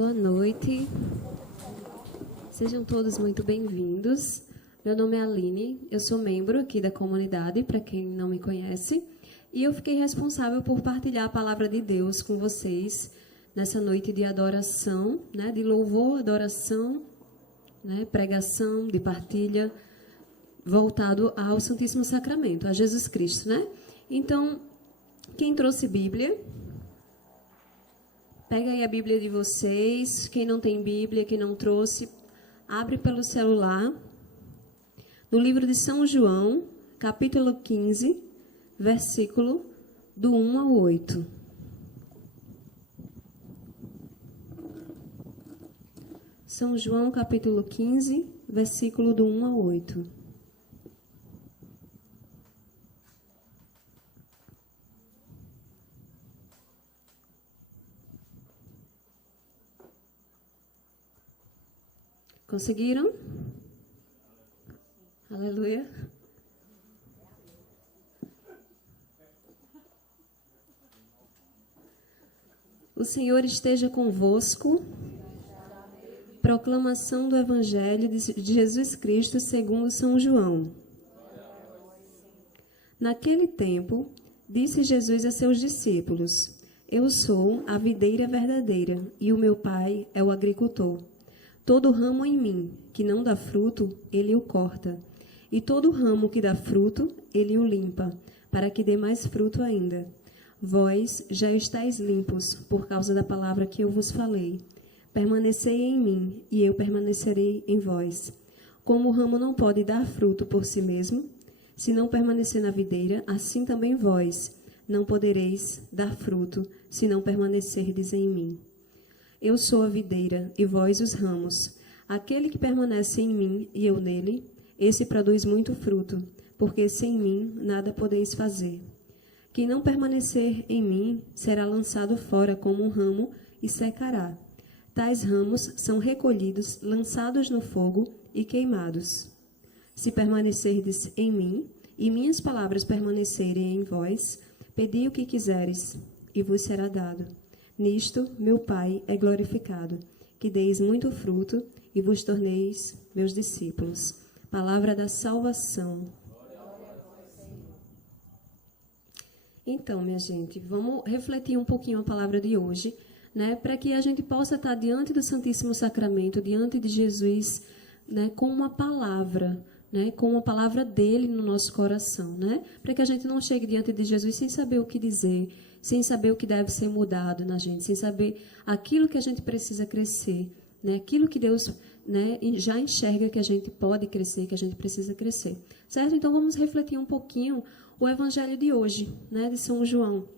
Boa noite. Sejam todos muito bem-vindos. Meu nome é Aline, eu sou membro aqui da comunidade, para quem não me conhece, e eu fiquei responsável por partilhar a palavra de Deus com vocês nessa noite de adoração, né, de louvor, adoração, né, pregação, de partilha, voltado ao Santíssimo Sacramento, a Jesus Cristo, né? Então, quem trouxe Bíblia, pega aí a Bíblia de vocês. Quem não tem Bíblia, quem não trouxe, abre pelo celular. No livro de São João, capítulo 15, versículo do 1 ao 8. São João, capítulo 15, versículo do 1 ao 8. Conseguiram? Aleluia. O Senhor esteja convosco. Proclamação do Evangelho de Jesus Cristo segundo São João. Naquele tempo, disse Jesus a seus discípulos: Eu sou a videira verdadeira e o meu Pai é o agricultor. Todo ramo em mim que não dá fruto, ele o corta. E todo ramo que dá fruto, ele o limpa, para que dê mais fruto ainda. Vós já estáis limpos por causa da palavra que eu vos falei. Permanecei em mim, e eu permanecerei em vós. Como o ramo não pode dar fruto por si mesmo, se não permanecer na videira, assim também vós não podereis dar fruto, se não permanecerdes em mim. Eu sou a videira, e vós os ramos. Aquele que permanece em mim, e eu nele, esse produz muito fruto, porque sem mim nada podeis fazer. Quem não permanecer em mim será lançado fora como um ramo e secará. Tais ramos são recolhidos, lançados no fogo e queimados. Se permanecerdes em mim, e minhas palavras permanecerem em vós, pedi o que quiseres, e vos será dado. Nisto, meu Pai é glorificado, que deis muito fruto e vos torneis meus discípulos. Palavra da salvação. Então, minha gente, vamos refletir um pouquinho a palavra de hoje, né, para que a gente possa estar diante do Santíssimo Sacramento, diante de Jesus, né, com uma palavra, né, com a palavra dele no nosso coração, né, para que a gente não chegue diante de Jesus sem saber o que dizer, sem saber o que deve ser mudado na gente, sem saber aquilo que a gente precisa crescer, né? Aquilo que Deus, né, já enxerga que a gente pode crescer, que a gente precisa crescer. Certo? Então, vamos refletir um pouquinho o Evangelho de hoje, né, de São João.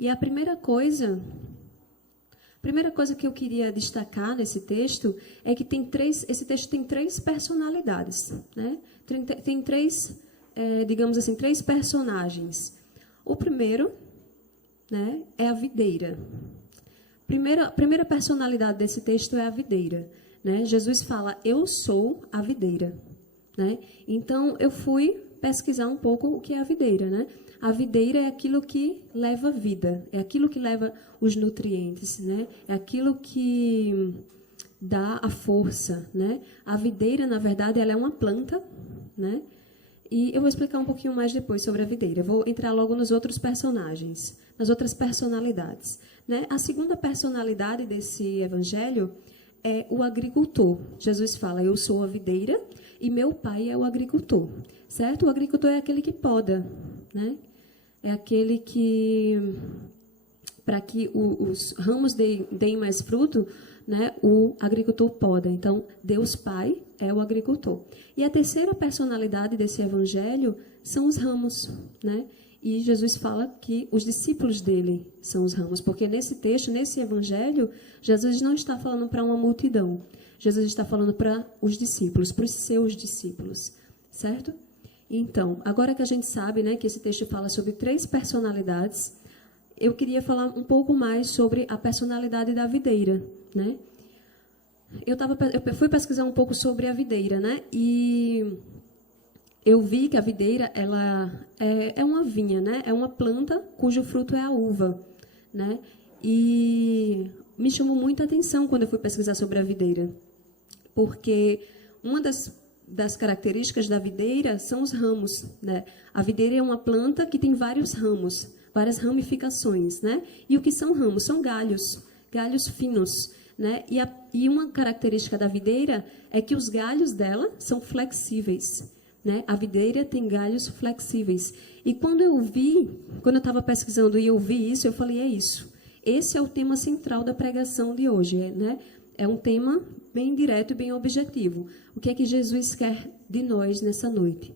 E a primeira coisa que eu queria destacar nesse texto é que esse texto tem três personalidades, né? Tem três, digamos assim, três personagens. O primeiro, né, é a videira. Primeira personalidade desse texto é a videira, né? Jesus fala: eu sou a videira, né? Então eu fui pesquisar um pouco o que é a videira, né? A videira é aquilo que leva vida, é aquilo que leva os nutrientes, né? É aquilo que dá a força, né? A videira, na verdade, ela é uma planta, né? E eu vou explicar um pouquinho mais depois sobre a videira. Eu vou entrar logo nos outros personagens, nas outras personalidades, né? A segunda personalidade desse evangelho é o agricultor. Jesus fala: eu sou a videira e meu pai é o agricultor, certo? O agricultor é aquele que poda, né? É aquele que, para que os ramos deem mais fruto, né, o agricultor poda. Então, Deus Pai é o agricultor. E a terceira personalidade desse evangelho são os ramos, né? E Jesus fala que os discípulos dele são os ramos, porque nesse texto, nesse evangelho, Jesus não está falando para uma multidão. Jesus está falando para os discípulos, para os seus discípulos, certo? Então, agora que a gente sabe, né, que esse texto fala sobre três personalidades, eu queria falar um pouco mais sobre a personalidade da videira, né? Eu fui pesquisar um pouco sobre a videira, né? E eu vi que a videira, ela é uma vinha, né? É uma planta cujo fruto é a uva, né? E me chamou muita atenção quando eu fui pesquisar sobre a videira, porque uma das características da videira são os ramos, né? A videira é uma planta que tem vários ramos, várias ramificações, né? E o que são ramos? São galhos finos, né? E uma característica da videira é que os galhos dela são flexíveis, né? A videira tem galhos flexíveis. E quando eu estava pesquisando e eu vi isso, eu falei, é isso. Esse é o tema central da pregação de hoje, né? É um tema bem direto e bem objetivo. O que é que Jesus quer de nós nessa noite?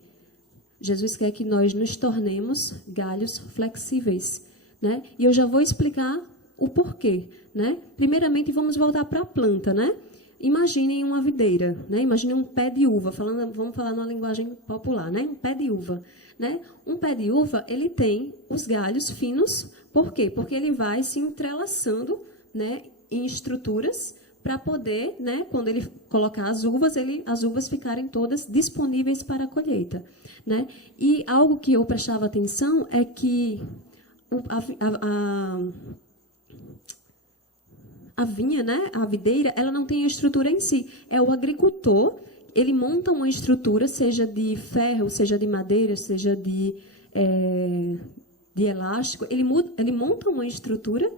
Jesus quer que nós nos tornemos galhos flexíveis, né? E eu já vou explicar o porquê, né? Primeiramente, vamos voltar para a planta, né? Imaginem uma videira, né? Imaginem um pé de uva, vamos falar numa linguagem popular, né? Um pé de uva, né? Um pé de uva, ele tem os galhos finos, por quê? Porque ele vai se entrelaçando, né, em estruturas para poder, né, quando ele colocar as uvas ficarem todas disponíveis para a colheita, né? E algo que eu prestava atenção é que a vinha, né, a videira, ela não tem a estrutura em si. É o agricultor, ele monta uma estrutura, seja de ferro, seja de madeira, seja de elástico. Ele monta uma estrutura,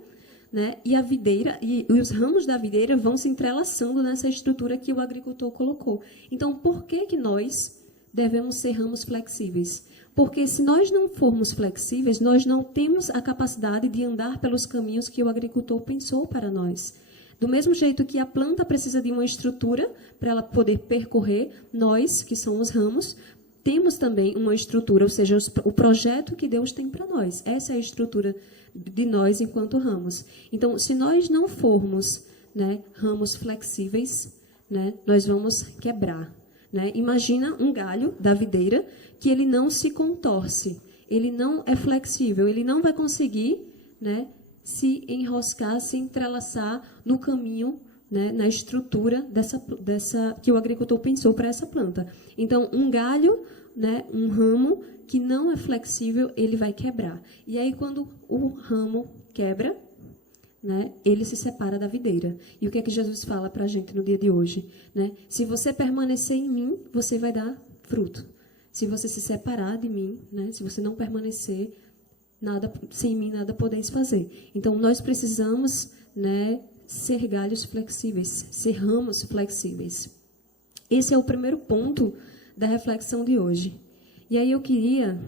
né, e a videira e os ramos da videira vão se entrelaçando nessa estrutura que o agricultor colocou. Então, por que nós devemos ser ramos flexíveis? Porque se nós não formos flexíveis, nós não temos a capacidade de andar pelos caminhos que o agricultor pensou para nós. Do mesmo jeito que a planta precisa de uma estrutura para ela poder percorrer, nós, que somos ramos, temos também uma estrutura, ou seja, o projeto que Deus tem para nós. Essa é a estrutura de nós enquanto ramos. Então, se nós não formos, né, ramos flexíveis, né, nós vamos quebrar. Né? Imagina um galho da videira que ele não se contorce, ele não é flexível, ele não vai conseguir, né, se enroscar, se entrelaçar no caminho, né, na estrutura dessa que o agricultor pensou para essa planta. Então, um galho, né, um ramo que não é flexível, ele vai quebrar. E aí, quando o ramo quebra, né, ele se separa da videira. E o que é que Jesus fala para a gente no dia de hoje? Né? Se você permanecer em mim, você vai dar fruto. Se você se separar de mim, né, se você não permanecer, sem mim nada podeis fazer. Então, nós precisamos, né, ser galhos flexíveis, ser ramos flexíveis. Esse é o primeiro ponto da reflexão de hoje. E aí eu queria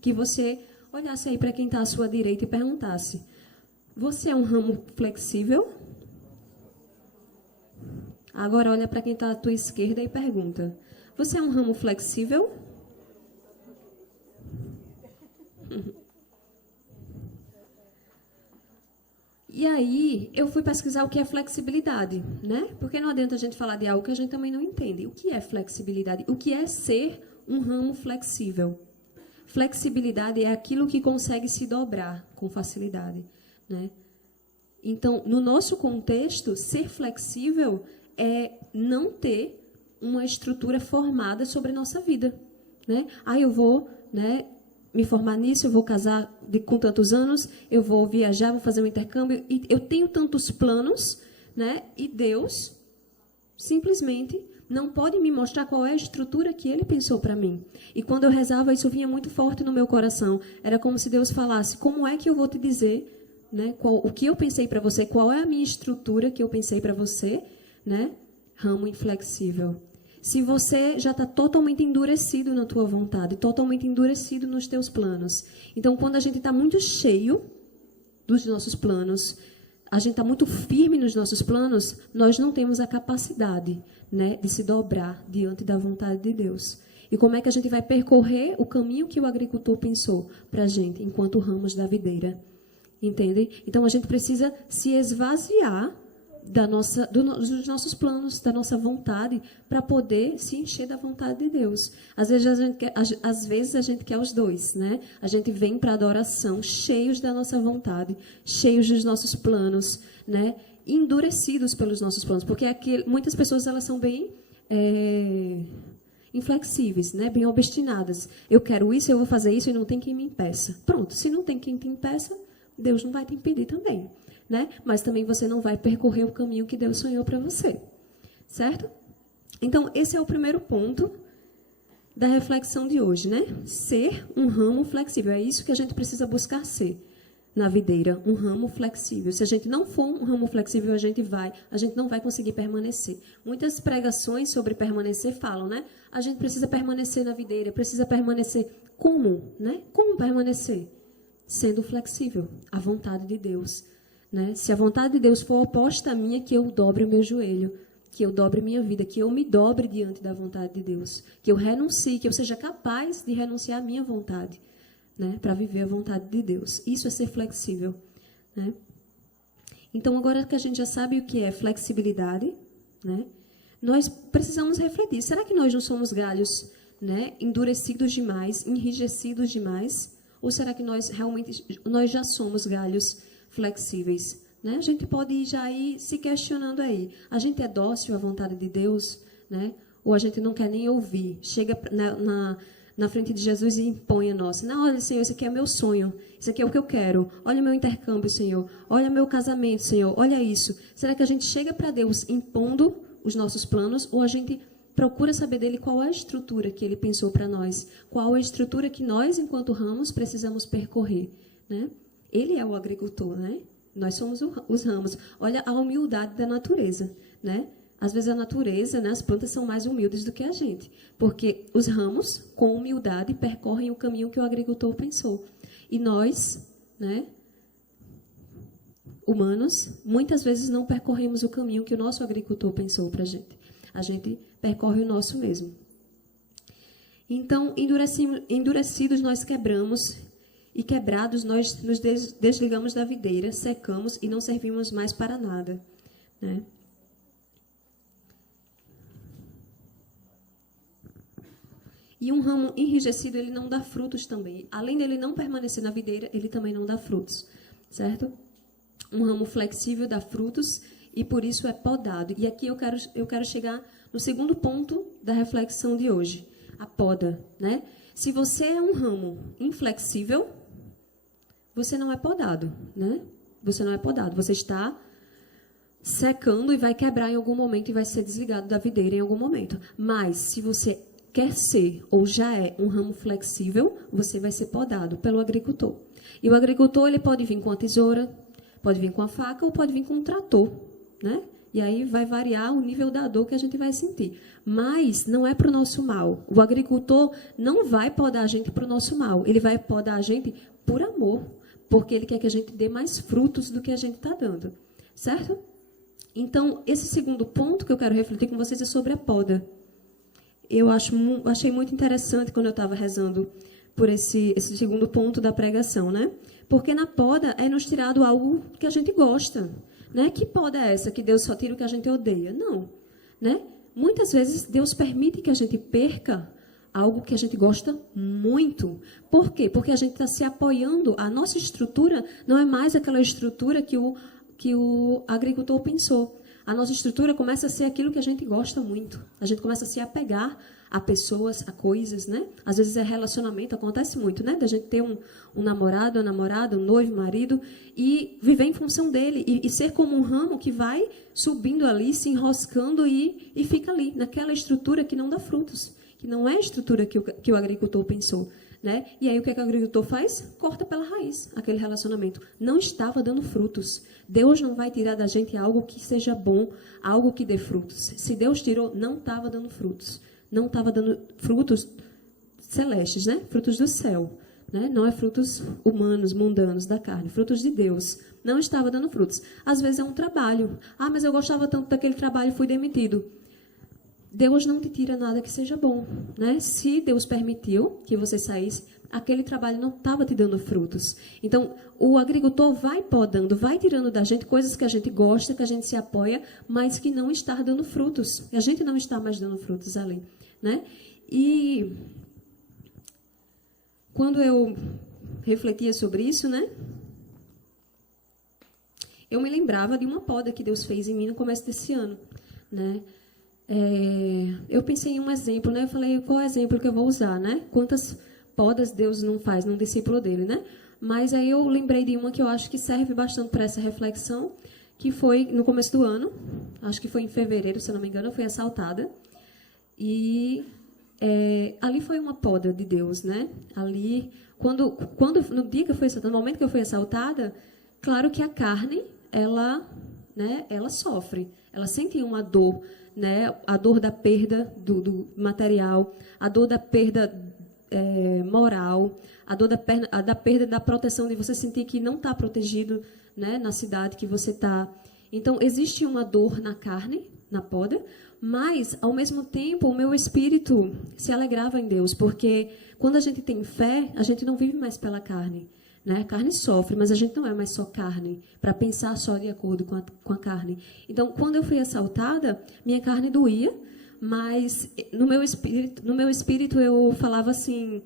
que você olhasse aí para quem está à sua direita e perguntasse: você é um ramo flexível? Agora olha para quem está à tua esquerda e pergunta: você é um ramo flexível? E aí, eu fui pesquisar o que é flexibilidade, né? Porque não adianta a gente falar de algo que a gente também não entende. O que é flexibilidade? O que é ser um ramo flexível? Flexibilidade é aquilo que consegue se dobrar com facilidade, né? Então, no nosso contexto, ser flexível é não ter uma estrutura formada sobre a nossa vida, né? Eu vou, né, me formar nisso, eu vou casar com tantos anos, eu vou viajar, vou fazer um intercâmbio, e eu tenho tantos planos, né? E Deus simplesmente não pode me mostrar qual é a estrutura que Ele pensou para mim. E quando eu rezava, isso vinha muito forte no meu coração. Era como se Deus falasse: como é que eu vou te dizer, né, o que eu pensei para você, qual é a minha estrutura que eu pensei para você, né? Ramo inflexível. Se você já está totalmente endurecido na tua vontade, totalmente endurecido nos teus planos. Então, quando a gente está muito cheio dos nossos planos, a gente está muito firme nos nossos planos, nós não temos a capacidade, né, de se dobrar diante da vontade de Deus. E como é que a gente vai percorrer o caminho que o agricultor pensou para a gente, enquanto ramos da videira? Entende? Então, a gente precisa se esvaziar dos nossos planos, da nossa vontade, para poder se encher da vontade de Deus. Às vezes a gente quer os dois, né? A gente vem para a adoração cheios da nossa vontade, cheios dos nossos planos, né? Endurecidos pelos nossos planos, porque muitas pessoas, elas são bem inflexíveis, né? Bem obstinadas. Eu quero isso, eu vou fazer isso e não tem quem me impeça. Pronto, se não tem quem te impeça, Deus não vai te impedir também. né? Mas também você não vai percorrer o caminho que Deus sonhou para você, certo? Então, esse é o primeiro ponto da reflexão de hoje, né? Ser um ramo flexível. É isso que a gente precisa buscar ser na videira, um ramo flexível. Se a gente não for um ramo flexível, a gente não vai conseguir permanecer. Muitas pregações sobre permanecer falam, né? A gente precisa permanecer na videira, precisa permanecer como, né? Como permanecer? Sendo flexível, à vontade de Deus, né? Se a vontade de Deus for oposta à minha, que eu dobre o meu joelho, que eu dobre minha vida, que eu me dobre diante da vontade de Deus, que eu renuncie, que eu seja capaz de renunciar à minha vontade, né, para viver a vontade de Deus. Isso é ser flexível, né? Então, agora que a gente já sabe o que é flexibilidade, né, nós precisamos refletir. Será que nós não somos galhos, né, endurecidos demais, enrijecidos demais? Ou será que nós já somos galhos flexíveis? Né? A gente pode já ir se questionando aí. A gente é dócil à vontade de Deus, né? Ou a gente não quer nem ouvir? Chega na frente de Jesus e impõe a nossa. Não, olha, Senhor, isso aqui é meu sonho. Isso aqui é o que eu quero. Olha o meu intercâmbio, Senhor. Olha meu casamento, Senhor. Olha isso. Será que a gente chega para Deus impondo os nossos planos? Ou a gente procura saber dele qual é a estrutura que ele pensou para nós? Qual é a estrutura que nós, enquanto ramos, precisamos percorrer? Né? Ele é o agricultor, né? Nós somos os ramos. Olha a humildade da natureza, né? Às vezes a natureza, né, as plantas são mais humildes do que a gente, porque os ramos, com humildade, percorrem o caminho que o agricultor pensou. E nós, né, humanos, muitas vezes não percorremos o caminho que o nosso agricultor pensou para a gente. A gente percorre o nosso mesmo. Então, endurecidos nós quebramos, e quebrados nós nos desligamos da videira, secamos e não servimos mais para nada, né? E um ramo enrijecido, ele não dá frutos também. Além dele não permanecer na videira, ele também não dá frutos, certo? Um ramo flexível dá frutos e por isso é podado. E aqui eu quero chegar no segundo ponto da reflexão de hoje, a poda, né? Se você é um ramo inflexível, você não é podado, né? Você não é podado. Você está secando e vai quebrar em algum momento e vai ser desligado da videira em algum momento. Mas, se você quer ser ou já é um ramo flexível, você vai ser podado pelo agricultor. E o agricultor, ele pode vir com a tesoura, pode vir com a faca ou pode vir com um trator, né? E aí vai variar o nível da dor que a gente vai sentir. Mas não é para o nosso mal. O agricultor não vai podar a gente para o nosso mal. Ele vai podar a gente por amor, porque ele quer que a gente dê mais frutos do que a gente está dando, certo? Então, esse segundo ponto que eu quero refletir com vocês é sobre a poda. Eu achei muito interessante quando eu estava rezando por esse segundo ponto da pregação, né? Porque na poda é nos tirado algo que a gente gosta, né? Que poda é essa que Deus só tira o que a gente odeia? Não, né? Muitas vezes Deus permite que a gente perca algo que a gente gosta muito. Por quê? Porque a gente está se apoiando, a nossa estrutura não é mais aquela estrutura que o agricultor pensou. A nossa estrutura começa a ser aquilo que a gente gosta muito. A gente começa a se apegar a pessoas, a coisas, né? Às vezes é relacionamento, acontece muito, né? Da gente ter um namorado, uma namorada, um noivo, um marido, e viver em função dele, e ser como um ramo que vai subindo ali, se enroscando e fica ali, naquela estrutura que não dá frutos, que não é a estrutura que o agricultor pensou, né? E aí o que o agricultor faz? Corta pela raiz aquele relacionamento. Não estava dando frutos. Deus não vai tirar da gente algo que seja bom, algo que dê frutos. Se Deus tirou, não estava dando frutos. Não estava dando frutos celestes, né? Frutos do céu, né? Não é frutos humanos, mundanos, da carne. Frutos de Deus. Não estava dando frutos. Às vezes é um trabalho. Ah, mas eu gostava tanto daquele trabalho e fui demitido. Deus não te tira nada que seja bom, né? Se Deus permitiu que você saísse, aquele trabalho não estava te dando frutos. Então, o agricultor vai podando, vai tirando da gente coisas que a gente gosta, que a gente se apoia, mas que não está dando frutos. E a gente não está mais dando frutos ali, né? E quando eu refletia sobre isso, né? Eu me lembrava de uma poda que Deus fez em mim no começo desse ano, né? Eu pensei em um exemplo, né? Eu falei, qual é o exemplo que eu vou usar, né? Quantas podas Deus não faz num discípulo dele, né? Mas aí eu lembrei de uma que eu acho que serve bastante para essa reflexão, que foi no começo do ano, acho que foi em fevereiro, se eu não me engano, eu fui assaltada. E ali foi uma poda de Deus, né? Ali, no dia que eu fui assaltada, no momento que eu fui assaltada, claro que a carne, ela sofre, ela sente uma dor, né? A dor da perda do material, a dor da perda moral, a dor da perda da proteção, de você sentir que não está protegido, né, na cidade que você está. Então, existe uma dor na carne, na poda, mas, ao mesmo tempo, o meu espírito se alegrava em Deus, porque quando a gente tem fé, a gente não vive mais pela carne. Né? A carne sofre, mas a gente não é mais só carne, para pensar só de acordo com a carne. Então, quando eu fui assaltada, minha carne doía, mas no meu espírito eu falava assim,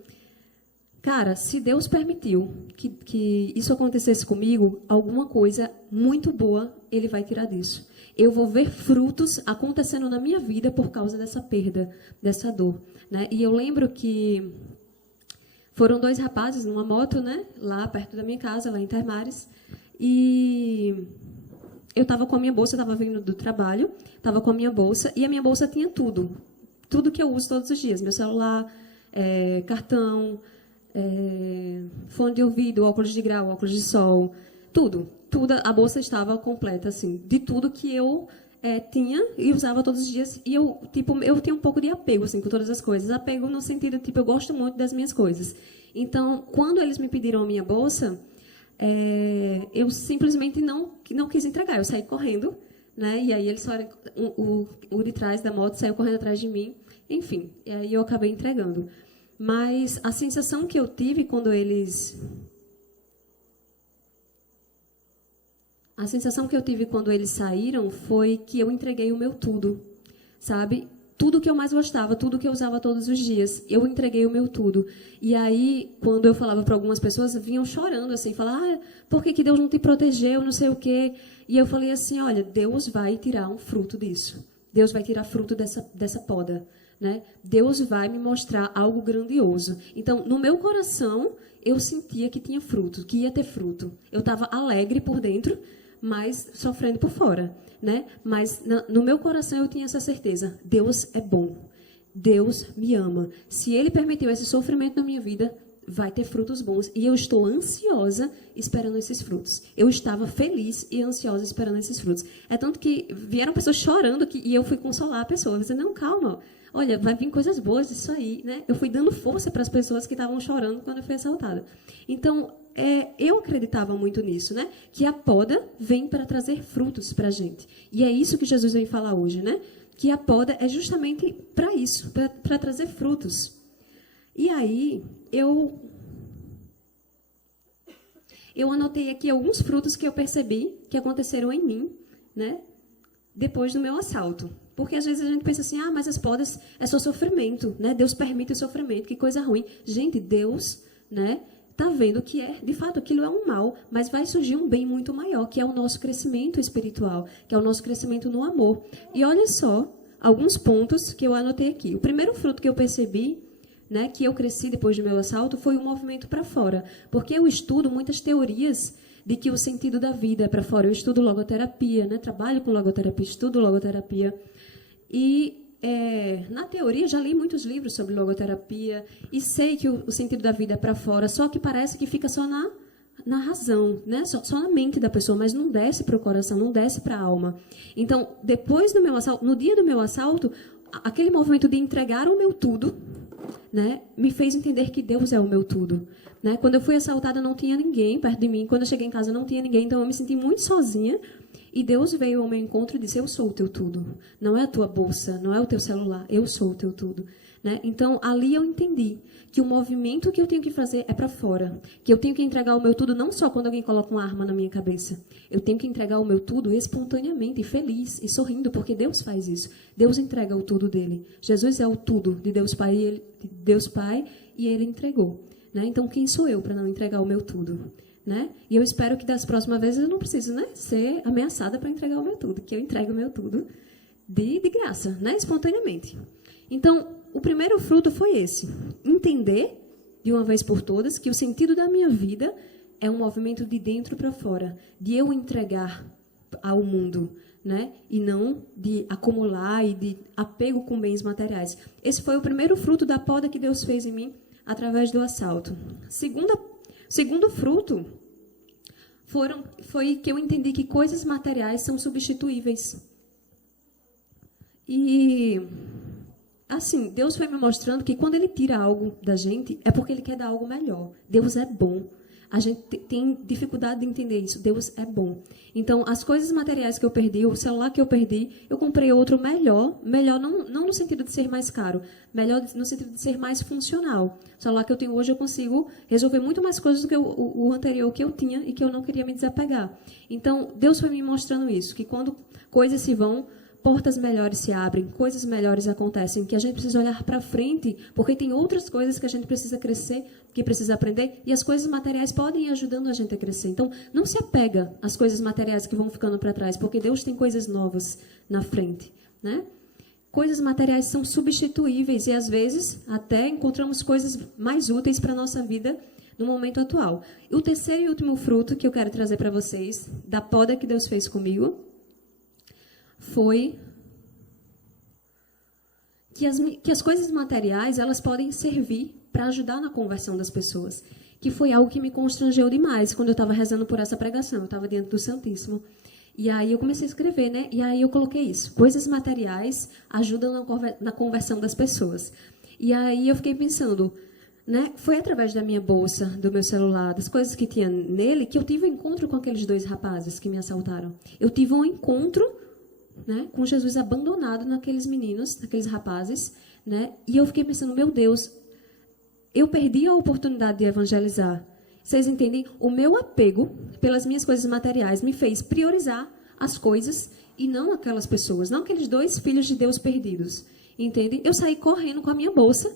cara, se Deus permitiu que isso acontecesse comigo, alguma coisa muito boa Ele vai tirar disso. Eu vou ver frutos acontecendo na minha vida por causa dessa perda, dessa dor. Né? E eu lembro que foram 2 rapazes numa moto, né, lá perto da minha casa, lá em Termares, e eu estava com a minha bolsa, eu estava vindo do trabalho, estava com a minha bolsa, e a minha bolsa tinha tudo que eu uso todos os dias, meu celular, cartão, fone de ouvido, óculos de grau, óculos de sol, tudo, a bolsa estava completa, assim, de tudo que eu tinha e usava todos os dias, e eu tinha um pouco de apego, assim, com todas as coisas, apego no sentido, eu gosto muito das minhas coisas. Então, quando eles me pediram a minha bolsa, eu simplesmente não quis entregar, eu saí correndo, né, e aí eles o de trás da moto saiu correndo atrás de mim, enfim, e aí eu acabei entregando. Mas a sensação que eu tive quando eles saíram foi que eu entreguei o meu tudo, sabe? Tudo que eu mais gostava, tudo que eu usava todos os dias, eu entreguei o meu tudo. E aí, quando eu falava para algumas pessoas, vinham chorando, assim, falar, por que Deus não te protegeu, não sei o quê. E eu falei assim, olha, Deus vai tirar um fruto disso. Deus vai tirar fruto dessa poda. Né? Deus vai me mostrar algo grandioso. Então, no meu coração, eu sentia que tinha fruto, que ia ter fruto. Eu estava alegre por dentro, mas sofrendo por fora, né? Mas no meu coração eu tinha essa certeza: Deus é bom, Deus me ama. Se Ele permitiu esse sofrimento na minha vida, vai ter frutos bons. E eu estou ansiosa esperando esses frutos. Eu estava feliz e ansiosa esperando esses frutos. É tanto que vieram pessoas chorando e eu fui consolar a pessoa. Eu disse, não, calma, olha, vai vir coisas boas disso aí, né? Eu fui dando força para as pessoas que estavam chorando quando eu fui assaltada. Então, eu acreditava muito nisso, né? Que a poda vem para trazer frutos para a gente. E é isso que Jesus veio falar hoje, né? Que a poda é justamente para isso, para trazer frutos. E aí, eu anotei aqui alguns frutos que eu percebi que aconteceram em mim, né? Depois do meu assalto. Porque às vezes a gente pensa assim, mas as podas é só sofrimento, né? Deus permite o sofrimento, que coisa ruim. Gente, Deus, né, tá vendo que de fato, aquilo é um mal, mas vai surgir um bem muito maior, que é o nosso crescimento espiritual, que é o nosso crescimento no amor. E olha só, alguns pontos que eu anotei aqui. O primeiro fruto que eu percebi, né, que eu cresci depois do meu assalto, foi o movimento para fora. Porque eu estudo muitas teorias de que o sentido da vida é para fora. Eu estudo logoterapia, né, trabalho com logoterapia, estudo logoterapia. E, na teoria, já li muitos livros sobre logoterapia e sei que o sentido da vida é para fora, só que parece que fica só na razão, né? Só na mente da pessoa, mas não desce para o coração, não desce para a alma. Então, depois do meu assalto, no dia do meu assalto, aquele movimento de entregar o meu tudo, né, me fez entender que Deus é o meu tudo. Né? Quando eu fui assaltada, não tinha ninguém perto de mim. Quando eu cheguei em casa, não tinha ninguém. Então, eu me senti muito sozinha. E Deus veio ao meu encontro e disse, eu sou o teu tudo. Não é a tua bolsa, não é o teu celular. Eu sou o teu tudo. Né? Então, ali eu entendi que o movimento que eu tenho que fazer é para fora. Que eu tenho que entregar o meu tudo não só quando alguém coloca uma arma na minha cabeça. Eu tenho que entregar o meu tudo espontaneamente, feliz e sorrindo, porque Deus faz isso. Deus entrega o tudo dele. Jesus é o tudo de Deus Pai e Ele entregou. Né? Então, quem sou eu para não entregar o meu tudo? Né? E eu espero que das próximas vezes eu não preciso, né, ser ameaçada para entregar o meu tudo, que eu entrego o meu tudo de graça, né, espontaneamente. Então, o primeiro fruto foi esse, entender de uma vez por todas que o sentido da minha vida é um movimento de dentro para fora, de eu entregar ao mundo, né? E não de acumular e de apego com bens materiais. Esse foi o primeiro fruto da poda que Deus fez em mim através do assalto. Segundo fruto foi que eu entendi que coisas materiais são substituíveis. E assim, Deus foi me mostrando que quando Ele tira algo da gente, é porque Ele quer dar algo melhor. Deus é bom. A gente tem dificuldade de entender isso. Deus é bom. Então, as coisas materiais que eu perdi, o celular que eu perdi, eu comprei outro melhor. Melhor não no sentido de ser mais caro, melhor no sentido de ser mais funcional. O celular que eu tenho hoje, eu consigo resolver muito mais coisas do que o anterior que eu tinha e que eu não queria me desapegar. Então, Deus foi me mostrando isso, que quando coisas se vão, portas melhores se abrem, coisas melhores acontecem, que a gente precisa olhar para frente, porque tem outras coisas que a gente precisa crescer, que precisa aprender, e as coisas materiais podem ir ajudando a gente a crescer. Então, não se apega às coisas materiais que vão ficando para trás, porque Deus tem coisas novas na frente, né? Coisas materiais são substituíveis e, às vezes, até encontramos coisas mais úteis para a nossa vida no momento atual. E o terceiro e último fruto que eu quero trazer para vocês, da poda que Deus fez comigo, foi que as coisas materiais, elas podem servir para ajudar na conversão das pessoas. Que foi algo que me constrangeu demais quando eu estava rezando por essa pregação. Eu estava diante do Santíssimo. E aí eu comecei a escrever, né? E aí eu coloquei isso. Coisas materiais ajudam na conversão das pessoas. E aí eu fiquei pensando, né? Foi através da minha bolsa, do meu celular, das coisas que tinha nele, que eu tive um encontro com aqueles 2 rapazes que me assaltaram. Eu tive um encontro, né, com Jesus abandonado naqueles meninos, naqueles rapazes, né? E eu fiquei pensando, meu Deus, eu perdi a oportunidade de evangelizar. Vocês entendem? O meu apego pelas minhas coisas materiais me fez priorizar as coisas e não aquelas pessoas, não aqueles 2 filhos de Deus perdidos. Entende? Eu saí correndo com a minha bolsa,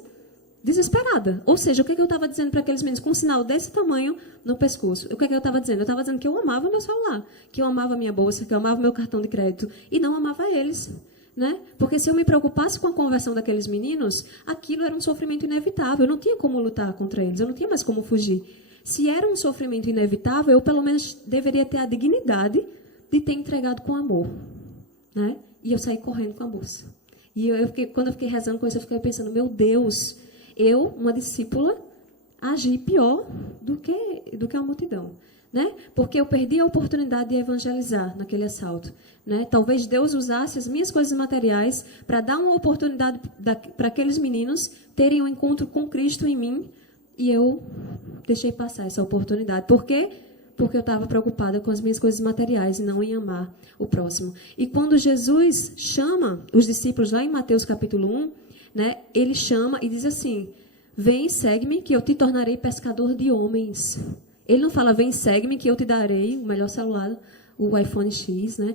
desesperada. Ou seja, o que eu estava dizendo para aqueles meninos com um sinal desse tamanho no pescoço? O que eu estava dizendo? Eu estava dizendo que eu amava meu celular, que eu amava minha bolsa, que eu amava meu cartão de crédito e não amava eles, né? Porque se eu me preocupasse com a conversão daqueles meninos, aquilo era um sofrimento inevitável. Eu não tinha como lutar contra eles, eu não tinha mais como fugir. Se era um sofrimento inevitável, eu pelo menos deveria ter a dignidade de ter entregado com amor, né? E eu saí correndo com a bolsa. E quando eu fiquei rezando com isso, eu fiquei pensando, meu Deus, eu, uma discípula, agi pior do que a multidão, né? Porque eu perdi a oportunidade de evangelizar naquele assalto, né? Talvez Deus usasse as minhas coisas materiais para dar uma oportunidade para aqueles meninos terem um encontro com Cristo em mim, e eu deixei passar essa oportunidade. Por quê? Porque eu estava preocupada com as minhas coisas materiais e não em amar o próximo. E quando Jesus chama os discípulos lá em Mateus capítulo 1, né, ele chama e diz assim, vem, segue-me, que eu te tornarei pescador de homens. Ele não fala, vem, segue-me, que eu te darei o melhor celular, o iPhone X, né?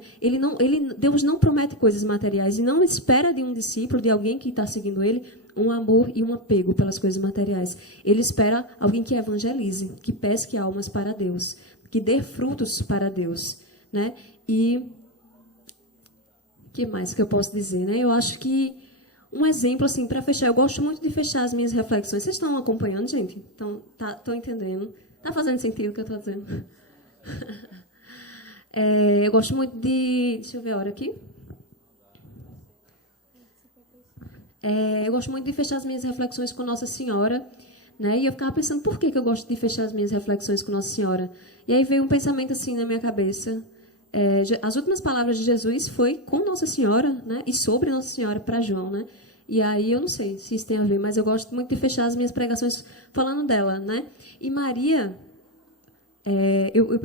Deus não promete coisas materiais e não espera de um discípulo, de alguém que está seguindo ele, um amor e um apego pelas coisas materiais. Ele espera alguém que evangelize, que pesque almas para Deus, que dê frutos para Deus, né? E o que mais que eu posso dizer, né? Eu acho que um exemplo, assim, para fechar, eu gosto muito de fechar as minhas reflexões. Vocês estão acompanhando, gente? Estão entendendo? Está fazendo sentido o que eu estou dizendo? Eu gosto muito de... Deixa eu ver a hora aqui. Eu gosto muito de fechar as minhas reflexões com Nossa Senhora, né? E eu ficava pensando, por que eu gosto de fechar as minhas reflexões com Nossa Senhora? E aí veio um pensamento assim na minha cabeça. As últimas palavras de Jesus foi com Nossa Senhora, né? E sobre Nossa Senhora para João, né? E aí eu não sei se isso tem a ver, mas eu gosto muito de fechar as minhas pregações falando dela, né? E Maria,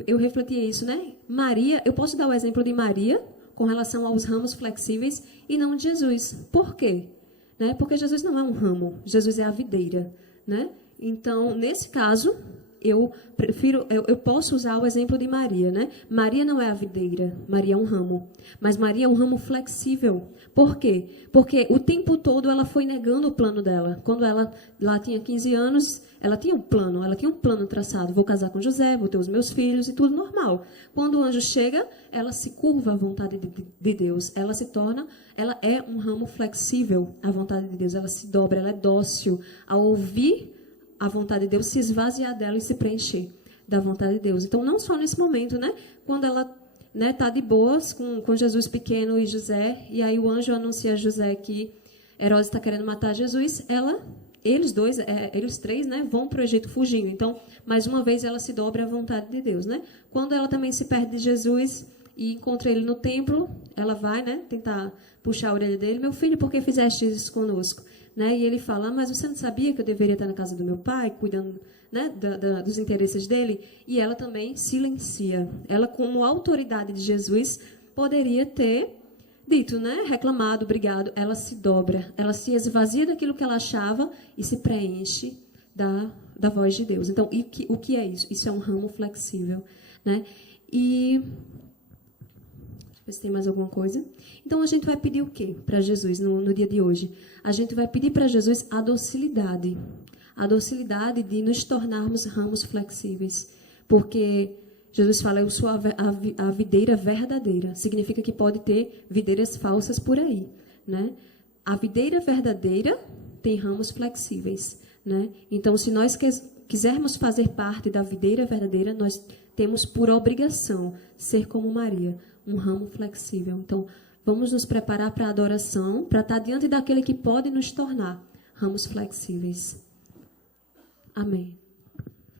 eu refletia isso, né? Maria, eu posso dar o exemplo de Maria com relação aos ramos flexíveis e não de Jesus. Por quê? Né? Porque Jesus não é um ramo, Jesus é a videira, né? Então, nesse caso, eu posso usar o exemplo de Maria, né? Maria não é a videira, Maria é um ramo. Mas Maria é um ramo flexível. Por quê? Porque o tempo todo ela foi negando o plano dela. Quando ela lá tinha 15 anos, ela tinha um plano traçado. Vou casar com José, vou ter os meus filhos e tudo normal. Quando o anjo chega, ela se curva à vontade de Deus. Ela é um ramo flexível à vontade de Deus. Ela se dobra, ela é dócil ao ouvir a vontade de Deus, se esvaziar dela e se preencher da vontade de Deus. Então, não só nesse momento, né? Quando ela está de boas com Jesus pequeno e José, e aí o anjo anuncia a José que Herodes está querendo matar Jesus, eles três, né, vão para o Egito fugindo. Então, mais uma vez, ela se dobra à vontade de Deus, né? Quando ela também se perde de Jesus e encontra ele no templo, ela vai, né, tentar puxar a orelha dele. Meu filho, por que fizeste isso conosco? Né? E ele fala, mas você não sabia que eu deveria estar na casa do meu pai, cuidando, né, dos interesses dele? E ela também silencia. Ela, como autoridade de Jesus, poderia ter dito, né, reclamado, obrigado. Ela se dobra, ela se esvazia daquilo que ela achava e se preenche da voz de Deus. Então, o que é isso? Isso é um ramo flexível, né? E deixa eu ver se tem mais alguma coisa. Então, a gente vai pedir o quê para Jesus no dia de hoje? A gente vai pedir para Jesus a docilidade. A docilidade de nos tornarmos ramos flexíveis. Porque Jesus fala, eu sou a videira verdadeira. Significa que pode ter videiras falsas por aí, né? A videira verdadeira tem ramos flexíveis, né? Então, se nós quisermos fazer parte da videira verdadeira, nós temos por obrigação ser como Maria, um ramo flexível. Então, vamos nos preparar para a adoração, para estar diante daquele que pode nos tornar ramos flexíveis. Amém.